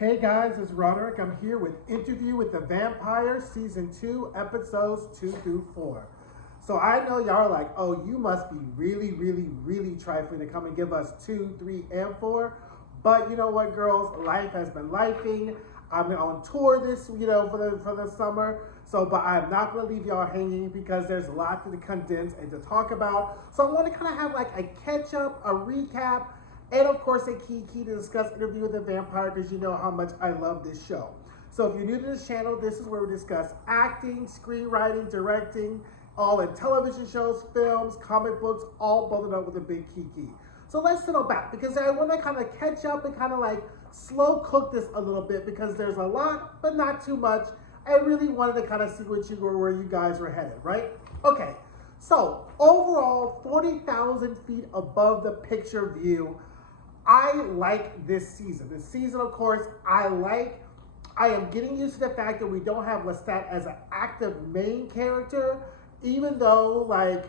Hey guys, it's Roderick. I'm here with Interview with the Vampire, Season 2, Episodes 2 through 4. So I know y'all are like, oh, you must be really trifling to come and give us 2, 3, and 4. But you know what, girls? Life has been lifing. I'm on tour this, for the summer. But I'm not going to leave y'all hanging because there's a lot to condense and to talk about. So I want to kind of have like a catch up, a recap, and of course a Kiki to discuss Interview with the Vampire because you know how much I love this show. So if you're new to this channel, this is where we discuss acting, screenwriting, directing, all in television shows, films, comic books, all bundled up with a big Kiki. So let's settle back because I want to kind of catch up and kind of like slow cook this a little bit because there's a lot, but not too much. I really wanted to kind of see where you guys were headed, right? Okay, so overall, 40,000 feet above the picture view. I like this season. This season, of course, I am getting used to the fact that we don't have Lestat as an active main character, even though, like,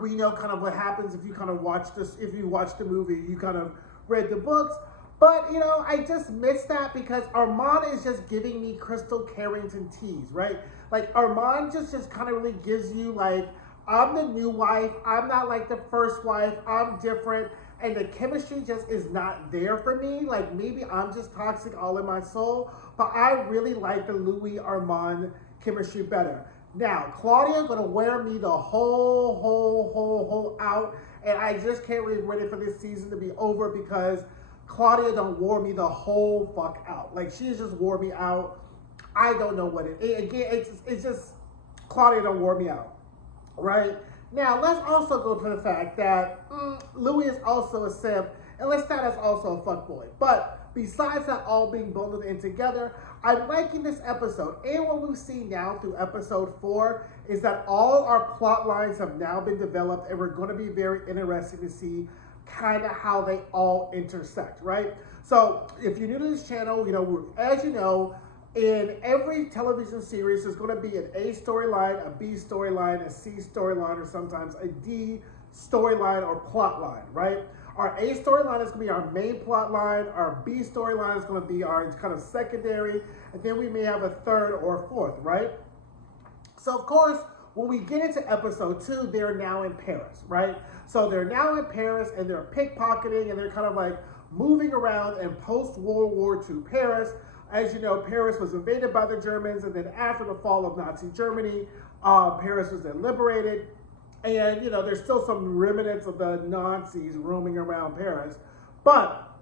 we know kind of what happens if you kind of watch this, if you watch the movie, you kind of read the books. But, you know, I just miss that because Armand is just giving me Crystal Carrington tease, right? Like, Armand just kind of really gives you, like, I'm the new wife. I'm not like the first wife. I'm different. And the chemistry just is not there for me. Like, maybe I'm just toxic all in my soul. But I really like the Louis Armand chemistry better. Now, Claudia gonna wear me the whole out. And I just can't really ready for this season to be over because Claudia don't wore me the whole fuck out. Like, she's just wore me out. I don't know what it's just Claudia don't wore me out, right? Now, let's also go to the fact that Louis is also a simp, and Lestat is also a fuckboy. But besides that all being bundled in together, I'm liking this episode. And what we've seen now through episode 4 is that all our plot lines have now been developed, and we're going to be very interested to see kind of how they all intersect, right? So if you're new to this channel, as you know, in every television series, there's going to be an A storyline, a B storyline, a C storyline, or sometimes a D storyline or plot line, right? Our A storyline is going to be our main plot line. Our B storyline is going to be our kind of secondary. And then we may have a third or fourth, right? So, of course, when we get into episode 2, they're now in Paris, right? So they're now in Paris and they're pickpocketing and they're kind of like moving around in post-World War II Paris. As you know, Paris was invaded by the Germans, and then after the fall of Nazi Germany, Paris was then liberated. And, there's still some remnants of the Nazis roaming around Paris. But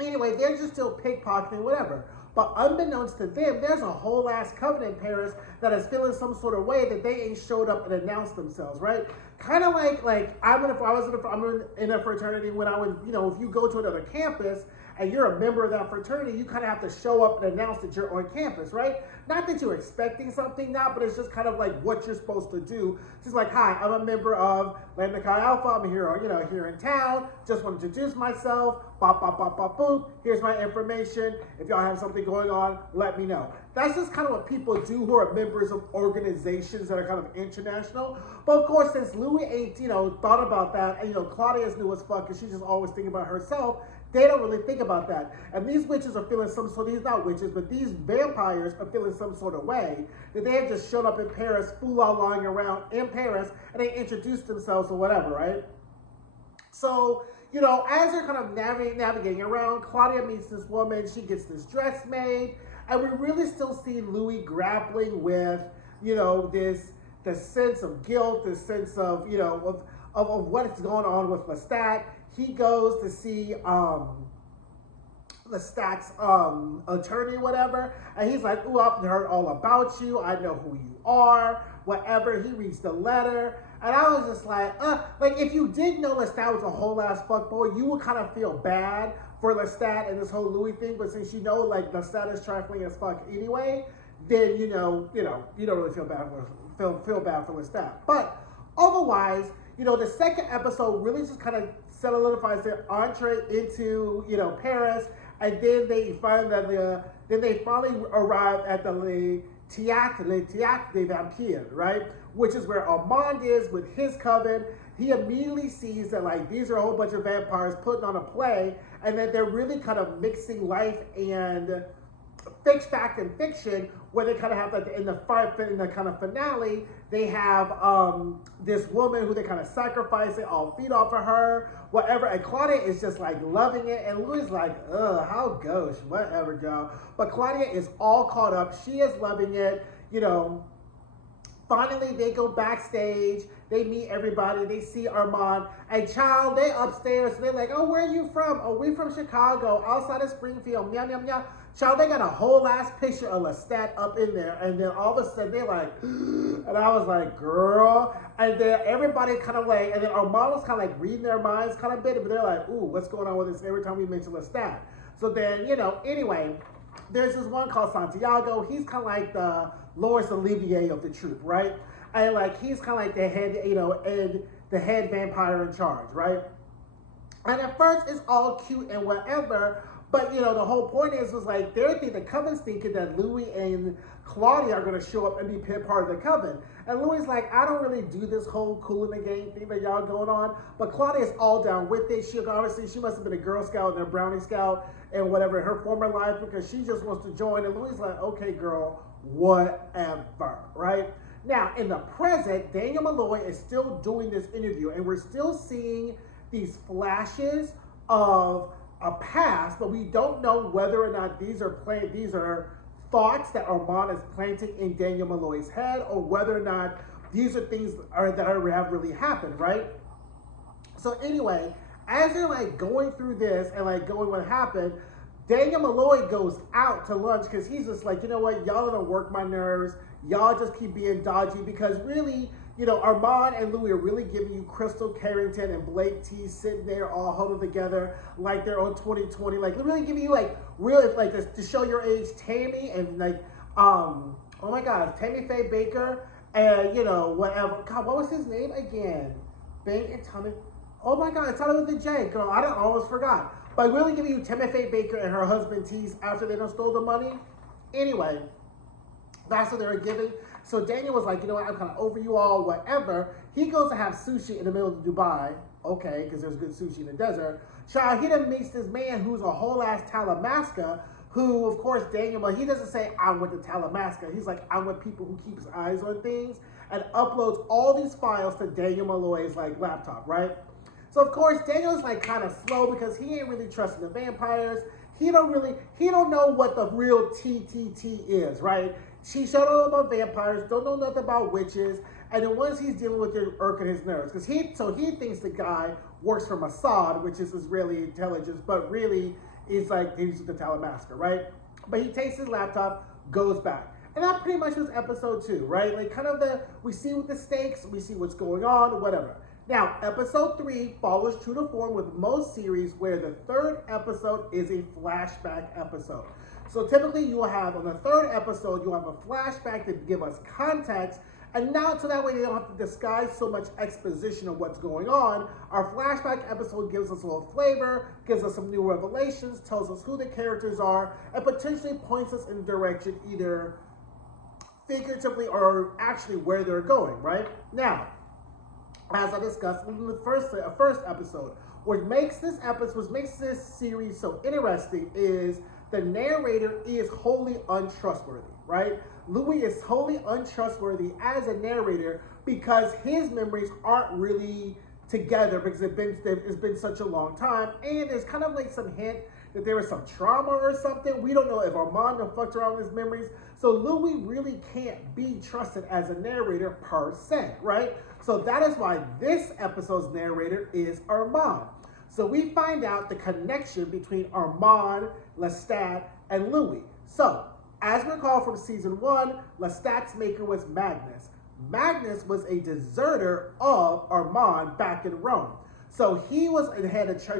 anyway, they're just still pickpocketing, whatever. But unbeknownst to them, there's a whole ass covenant in Paris that is feeling some sort of way that they ain't showed up and announced themselves, right? Kind of like I'm in a fraternity when I was, if you go to another campus and you're a member of that fraternity, you kind of have to show up and announce that you're on campus, right? Not that you're expecting something now, but it's just kind of like what you're supposed to do. Just like, hi, I'm a member of Lambda Chi Alpha. I'm here, here in town. Just want to introduce myself. Bop, bop, bop, bop, boop. Here's my information. If y'all have something going on, let me know. That's just kind of what people do who are members of organizations that are kind of international. But of course, since Louis ain't, thought about that, and Claudia's new as fuck, and she's just always thinking about herself, they don't really think about that. And these witches are feeling some sort of, these not witches, but these vampires are feeling some sort of way that they have just shown up in Paris, fool lying around in Paris, and they introduced themselves or whatever, right? So, as they're kind of navigating around, Claudia meets this woman, she gets this dress made, and we really still see Louis grappling with, the sense of guilt, the sense of, of what's going on with Lestat. He goes to see Lestat's attorney, whatever, and he's like, ooh, I've heard all about you. I know who you are, whatever. He reads the letter, and I was just like if you did know Lestat was a whole ass fuckboy, you would kind of feel bad for Lestat and this whole Louis thing, but since like Lestat is trifling as fuck anyway, then you don't really feel bad for Lestat. But otherwise, the second episode really just kind of solidifies their entree into, Paris, and then they find that they finally arrive at the Teatre de Vampire, right? Which is where Armand is with his coven. he immediately sees that like these are a whole bunch of vampires putting on a play, and that they're really kind of mixing life and fact and fiction, where they kind of have like in the kind of finale, they have this woman who they kind of sacrifice, they all feed off of her, whatever, and Claudia is just like loving it, and Louis is like, ugh, how gauche, whatever, y'all. But Claudia is all caught up, she is loving it, you know. Finally, they go backstage, they meet everybody, they see Armand, and child, they upstairs, they're like, oh, where are you from? Oh, we from Chicago, outside of Springfield, meow, meow, meow. Child, they got a whole ass picture of Lestat up in there, and then all of a sudden, they're like, and I was like, girl, and then everybody kind of like, and then Armand was kind of like reading their minds kind of bit, but they're like, ooh, what's going on with this every time we mention Lestat? So then, you know, anyway, there's this one called Santiago, he's kind of like the Laurence Olivier of the troupe, right? And like he's kind of like the head, you know, and the head vampire in charge, right? And at first it's all cute and whatever, but you know the whole point is was like the coven's thinking that Louis and Claudia are going to show up and be part of the coven, and Louis is like, I don't really do this whole cool in the game thing that y'all going on, but Claudia's all down with it. She obviously she must have been a Girl Scout and a Brownie Scout and whatever in her former life because she just wants to join, and Louis is like, okay, girl, whatever, right? Now, in the present, Daniel Malloy is still doing this interview, and we're still seeing these flashes of a past, but we don't know whether or not these are thoughts that Armand is planting in Daniel Malloy's head, or whether or not these are things that have really happened, right? So anyway, as they're like going through this and like going what happened, Daniel Malloy goes out to lunch because he's just like, you know what, y'all don't work my nerves. Y'all just keep being dodgy because really, you know, Armand and Louis are really giving you Crystal Carrington and Blake T sitting there all huddled together like they're on 2020. Like, they're really giving you like real, like this, to show your age, Tammy and like, oh my God, Tammy Faye Baker and, you know, whatever. God, what was his name again? Bank and Tommy. Oh my God, it's not with the J, girl. I almost forgot. But really giving you Tammy Faye Baker and her husband Tease after they done stole the money. Anyway, that's what they were giving. So Daniel was like, you know what, I'm kind of over you all, whatever. He goes to have sushi in the middle of Dubai. Okay, because there's good sushi in the desert. Child, he done meets this man who's a whole ass Talamasca, who, of course, Daniel, but he doesn't say, I'm with the Talamasca. He's like, I'm with people who keeps eyes on things, and uploads all these files to Daniel Malloy's like laptop, right? So of course, Daniel's like kind of slow because he ain't really trusting the vampires. He don't know what the real TTT is, right? She showed him about vampires, don't know nothing about witches, and then once he's dealing with it, irking his nerves, because he thinks the guy works for Mossad, which is Israeli intelligence, but really is like he's the Talamasca, right? But he takes his laptop, goes back, and that pretty much was episode 2, right? Like kind of we see what the stakes, we see what's going on, whatever. Now, episode 3 follows true to form with most series, where the 3rd episode is a flashback episode. So typically you will have, on the 3rd episode, you'll have a flashback to give us context, and now so that way they don't have to disguise so much exposition of what's going on. Our flashback episode gives us a little flavor, gives us some new revelations, tells us who the characters are, and potentially points us in a direction either figuratively or actually where they're going, right? Now, as I discussed in the first episode, what makes this series so interesting is the narrator is wholly untrustworthy, right? Louis is wholly untrustworthy as a narrator because his memories aren't really together because it's been such a long time, and there's kind of like some hint that there was some trauma or something. We don't know if Armand fucked around with his memories. So Louis really can't be trusted as a narrator per se, right? So that is why this episode's narrator is Armand. So we find out the connection between Armand, Lestat, and Louis. So, as we recall from season 1, Lestat's maker was Magnus. Magnus was a deserter of Armand back in Rome. So he was in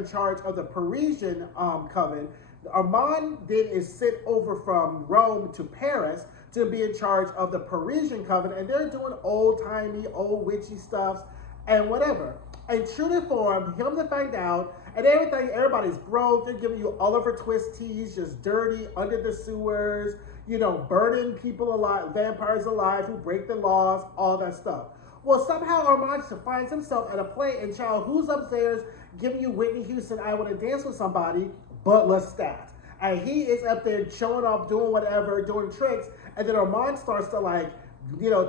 charge of the Parisian coven. Armand then is sent over from Rome to Paris to be in charge of the Parisian coven, and they're doing old-timey, old witchy stuff and whatever. And true to form, him to find out, and everybody's broke. They're giving you Oliver Twist teas, just dirty, under the sewers, you know, burning people alive, vampires alive who break the laws, all that stuff. Well, somehow Armand finds himself at a play, and child, who's upstairs giving you Whitney Houston, I Want to Dance with Somebody, but Lestat. And he is up there showing off, doing whatever, doing tricks, and then Armand starts to like,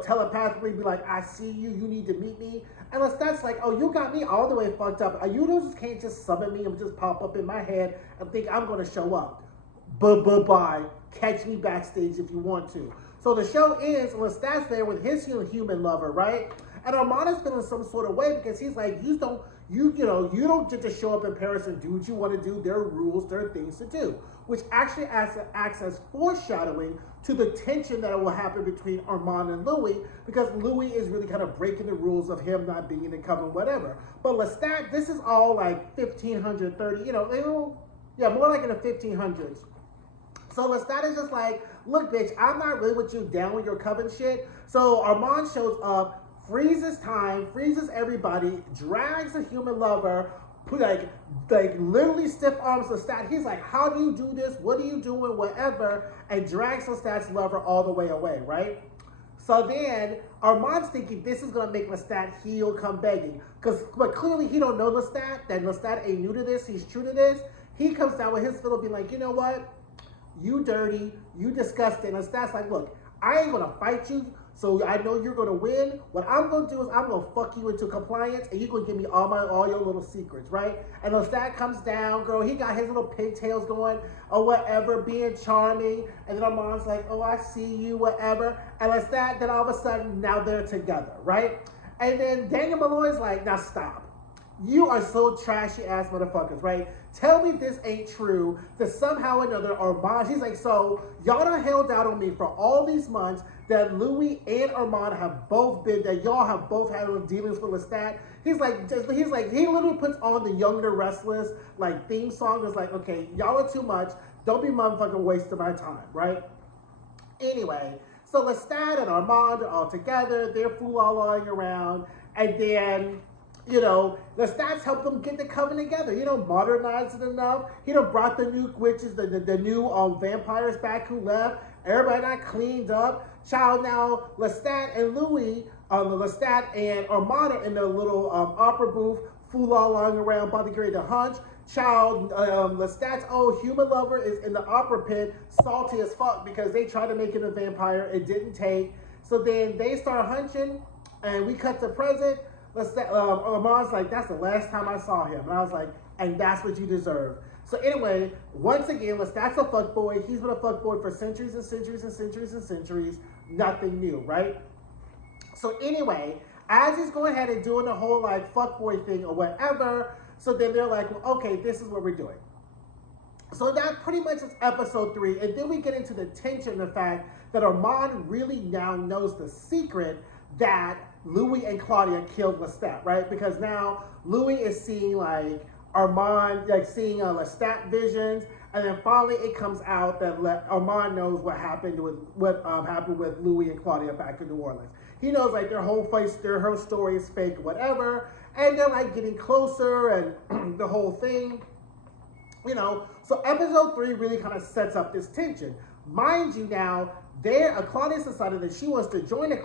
telepathically be like, I see you, you need to meet me. And Lestat's like, oh, you got me all the way fucked up. You just can't just summon me and just pop up in my head and think I'm going to show up. Bye. Catch me backstage if you want to. So the show ends, and Lestat's there with his human lover, right? And Armand is feeling some sort of way because he's like, you don't get to show up in Paris and do what you want to do. There are rules, there are things to do, which actually acts as foreshadowing to the tension that will happen between Armand and Louis, because Louis is really kind of breaking the rules of him not being in the coven, whatever. But Lestat, this is all like 1530, more like in the 1500s. So Lestat is just like, look, bitch, I'm not really with you, down with your coven shit. So Armand shows up, freezes time, freezes everybody, drags a human lover, like literally stiff arms Lestat. He's like, how do you do this? What are you doing? Whatever. And drags Lestat's lover all the way away, right? So then Armand's thinking this is going to make Lestat heel, come begging. But clearly he don't know Lestat, that Lestat ain't new to this, he's true to this. He comes down with his fiddle being like, you know what? You dirty, you disgusting. And Lestat's like, look, I ain't going to fight you, so I know you're going to win. What I'm going to do is I'm going to fuck you into compliance, and you're going to give me all your little secrets, right? And Lestat comes down, girl. He got his little pigtails going or whatever, being charming. And then Armand's like, oh, I see you, whatever. And Lestat, then all of a sudden, now they're together, right? And then Daniel Malloy's like, now stop. You are so trashy ass motherfuckers, right? Tell me this ain't true, that somehow or another Armand, he's like, so y'all done held out on me for all these months that Louis and Armand have both been, that y'all have both had dealings with Lestat. He literally puts on the Young and the Restless, like, theme song. It's like, okay, y'all are too much. Don't be motherfucking wasting my time, right? Anyway, so Lestat and Armand are all together. They're fool-all-lying around. And then, Lestat's helped them get the coven together, modernize it enough. He brought the new witches, the new vampires back who left. Everybody got cleaned up. Child, now Lestat and Louis, Lestat and Armand are in the little opera booth, fool-all-lying around, about to get ready to hunch. Child, Lestat's old human lover is in the opera pit, salty as fuck because they tried to make him a vampire. It didn't take. So then they start hunching, and we cut to present. Armand's like, that's the last time I saw him. And I was like, and that's what you deserve. So anyway, once again, Lestat's a fuckboy. He's been a fuckboy for centuries and centuries and centuries and centuries. Nothing new, right? So anyway, as he's going ahead and doing the whole like fuckboy thing or whatever, so then they're like, well, okay, this is what we're doing. So that pretty much is episode 3. And then we get into the tension, the fact that Armand really now knows the secret that Louis and Claudia killed Lestat, right? Because now Louis is seeing like Armand, like seeing Lestat visions, and then finally it comes out that Armand knows what happened with Louis and Claudia back in New Orleans. He knows like their whole story is fake, whatever, and they're like getting closer and the whole thing, So episode 3 really kind of sets up this tension. Mind you, now Claudia's decided that she wants to join the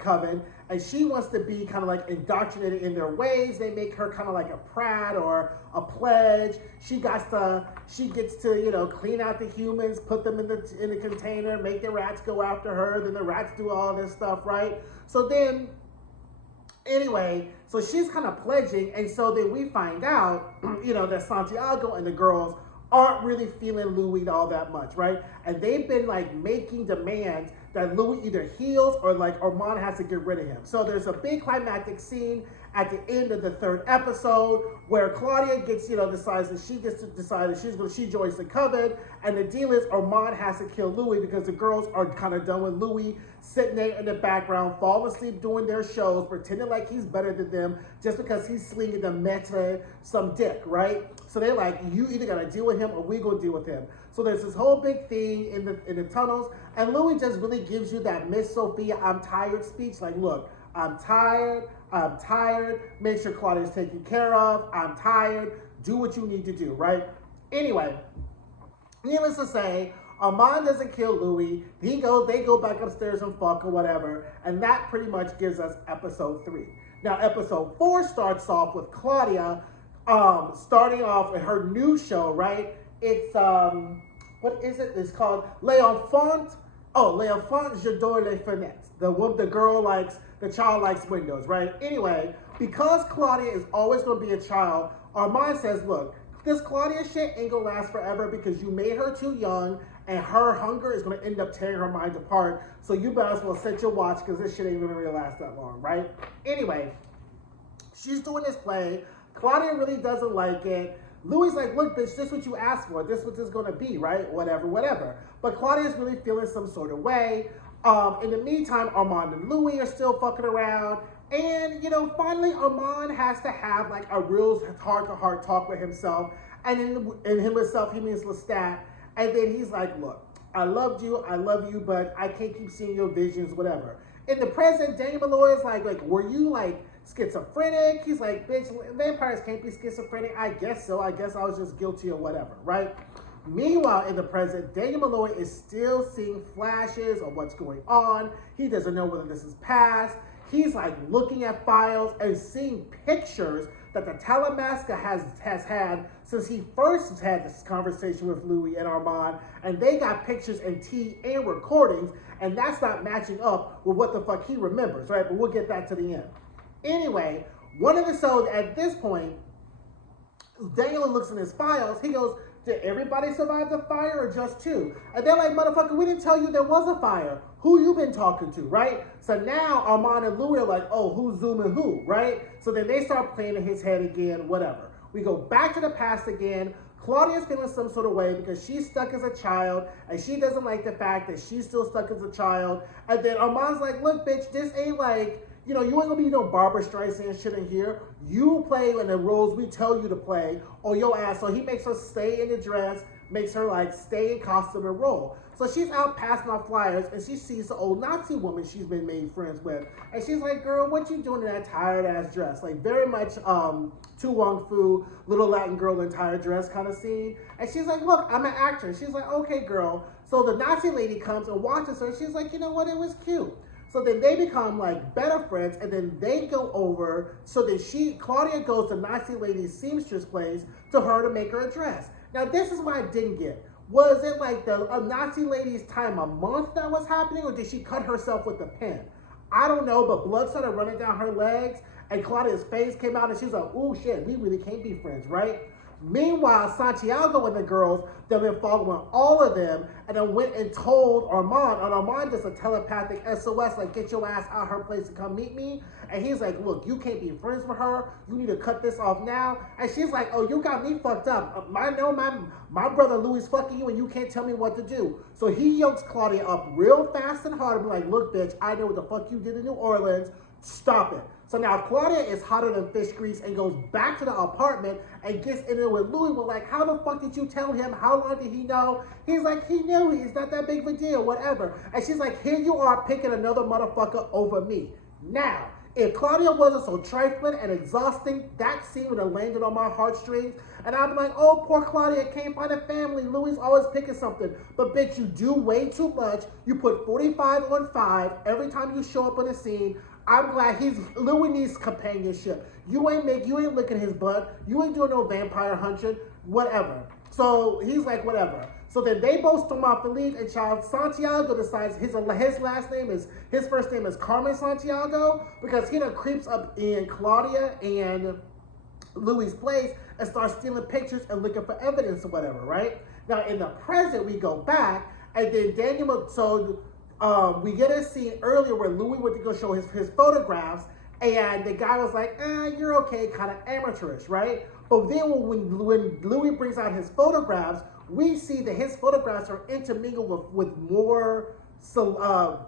coven, and she wants to be kind of like indoctrinated in their ways. They make her kind of like a prat or a pledge. She gets to clean out the humans, put them in the container, make the rats go after her. Then the rats do all this stuff, right? So then, anyway, so she's kind of pledging, and so then we find out, that Santiago and the girls aren't really feeling Louis all that much, right? And they've been like making demands that Louis either heals or like Armand has to get rid of him. So there's a big climactic scene at the end of the 3rd episode where Claudia decides that she joins the coven, and the deal is Armand has to kill Louis because the girls are kind of done with Louis sitting there in the background, falling asleep doing their shows, pretending like he's better than them just because he's slinging the meta some dick, right? So they're like, you either gotta deal with him or we gonna deal with him. So there's this whole big thing in the tunnels, and Louis just really gives you that Miss Sophia, I'm tired speech. Like, look, I'm tired, make sure Claudia's taken care of, I'm tired, do what you need to do, right? Anyway, needless to say, Armand doesn't kill Louis. They go back upstairs and fuck or whatever. And that pretty much gives us episode 3. Now, episode 4 starts off with Claudia starting off with her new show, right? It's, what is it? It's called Les Enfants. Oh, Les Enfants, J'adore les fenêtres. The girl likes, the child likes windows, right? Anyway, because Claudia is always going to be a child, Armand says, look, this Claudia shit ain't going to last forever because you made her too young and her hunger is going to end up tearing her mind apart. So you better as well set your watch because this shit ain't going to really last that long, right? Anyway, she's doing this play. Claudia really doesn't like it. Louis like, look, bitch, this is what you asked for. This is what this is going to be, right? Whatever. But Claudia's really feeling some sort of way. In the meantime, Armand and Louis are still fucking around. And, you know, finally, Armand has to have, like, a real heart-to-heart talk with himself. And in himself, he means Lestat. And then he's like, look, I love you, but I can't keep seeing your visions, whatever. In the present, Daniel Malloy is like, were you, like, schizophrenic? He's like, bitch, vampires can't be schizophrenic. I guess so. I guess I was just guilty or whatever, right? Meanwhile, in the present, Daniel Malloy is still seeing flashes of what's going on. He doesn't know whether this is past. He's like looking at files and seeing pictures that the Talamasca has had since he first had this conversation with Louis and Armand, and they got pictures and and recordings, and that's not matching up with what the fuck he remembers, right? But we'll get that to the end. Anyway, one of the shows at this point, Daniel looks in his files. He goes, did everybody survive the fire or just 2? And they're like, motherfucker, we didn't tell you there was a fire. Who you been talking to, right? So now Armand and Louis are like, oh, who's zooming who, right? So then they start playing in his head again, whatever. We go back to the past again. Claudia's feeling some sort of way because she's stuck as a child and she doesn't like the fact that she's still stuck as a child. And then Armand's like, look, bitch, this ain't like, you know, you ain't gonna be no Barbara Streisand shit in here. You play in the roles we tell you to play or your ass. So he makes her stay in the dress, makes her like stay in costume and roll. So she's out passing out flyers and she sees the old Nazi woman she's been made friends with. And she's like, girl, what you doing in that tired ass dress? Like very much Tu Wong Fu, little Latin girl in tired dress kind of scene. And she's like, look, I'm an actress. She's like, okay, girl. So the Nazi lady comes and watches her. She's like, you know what? It was cute. So then they become like better friends, and then they go over, so that Claudia goes to Nazi lady's seamstress place to her to make her a dress. Now this is what I didn't get. Was it like the Nazi lady's time a month that was happening, or did she cut herself with a pen? I don't know, but blood started running down her legs, and Claudia's face came out, and she's like, ooh, shit, we really can't be friends, right? Meanwhile, Santiago and the girls, they've been following all of them, and then went and told Armand, and Armand does a telepathic SOS, like, get your ass out her place to come meet me. And he's like, look, you can't be friends with her. You need to cut this off now. And she's like, oh, you got me fucked up. I know my brother Louis is fucking you, and you can't tell me what to do. So he yokes Claudia up real fast and hard and be like, look, bitch, I know what the fuck you did in New Orleans. Stop it. So now Claudia is hotter than fish grease and goes back to the apartment and gets in there with Louis. We're like, how the fuck did you tell him? How long did he know? He's like, he knew. He's not that big of a deal, whatever. And she's like, here you are picking another motherfucker over me. Now, if Claudia wasn't so trifling and exhausting, that scene would have landed on my heartstrings. And I'd be like, oh, poor Claudia can't find a family. Louis always picking something. But bitch, you do way too much. You put 45 on 5 every time you show up on a scene. I'm glad Louis needs companionship. You ain't licking his butt. You ain't doing no vampire hunting, whatever. So he's like, whatever. So then they both storm off and leave, and Santiago decides his first name is Carmen Santiago, because he done creeps up in Claudia and Louis' place and starts stealing pictures and looking for evidence or whatever, right? Now in the present, we go back, and then we get a scene earlier where Louis went to go show his photographs, and the guy was like, you're okay, kind of amateurish, right? But then when Louis brings out his photographs, we see that his photographs are intermingled with more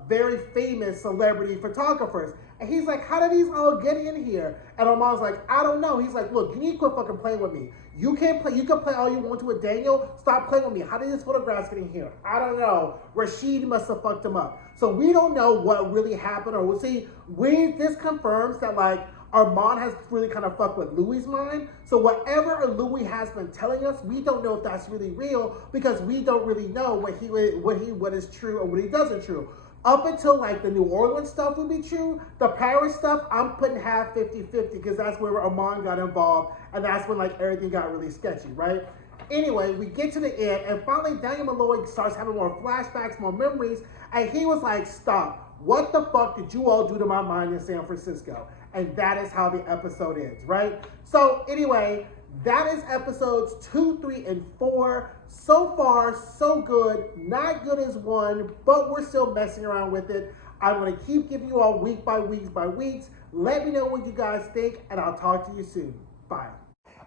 very famous celebrity photographers. And he's like, how did these all get in here? And Armand's like, I don't know. He's like, look, you need to quit fucking playing with me. You can play all you want to with Daniel. Stop playing with me. How did these photographs get in here? I don't know. Rashid must have fucked him up. So we don't know what really happened. Or we'll see. This confirms that like Armand has really kind of fucked with Louis' mind. So whatever Louis has been telling us, we don't know if that's really real because we don't really know what is true and what he doesn't true. Up until like the New Orleans stuff would be true. The Paris stuff, I'm putting half 50-50 because that's where Armand got involved and that's when like everything got really sketchy, right? Anyway, we get to the end and finally Daniel Malloy starts having more flashbacks, more memories, and he was like, stop. What the fuck did you all do to my mind in San Francisco? And that is how the episode ends, right? So anyway, that is episodes 2, 3, and 4. So far, so good. Not good as 1, but we're still messing around with it. I'm going to keep giving you all week by weeks. Let me know what you guys think, and I'll talk to you soon. Bye.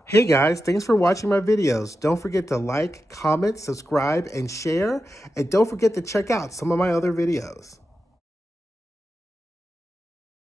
Hey guys, thanks for watching my videos. Don't forget to like, comment, subscribe, and share. And don't forget to check out some of my other videos.